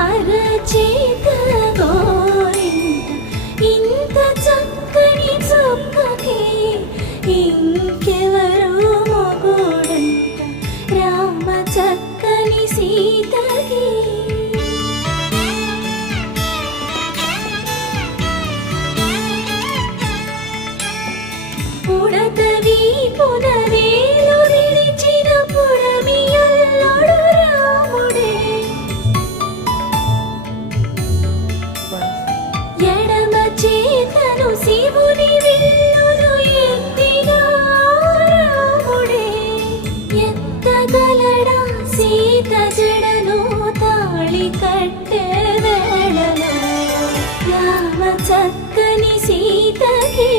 అరచేత గోరింట ఇంత చక్కని చొక్కకి ఇంకెవరో మొగుడంట రామ చక్కని సీతకి. ఉడతవి పునవేలు విడిచిన పుడమియల్లుడు రాముడే ఎడమ చేతను శివుని విల్లును ఎత్తిన రాముడే ఎత్తగలడా సీత జడను తాళి కట్టే వేళలో రామ చక్కని సీతకి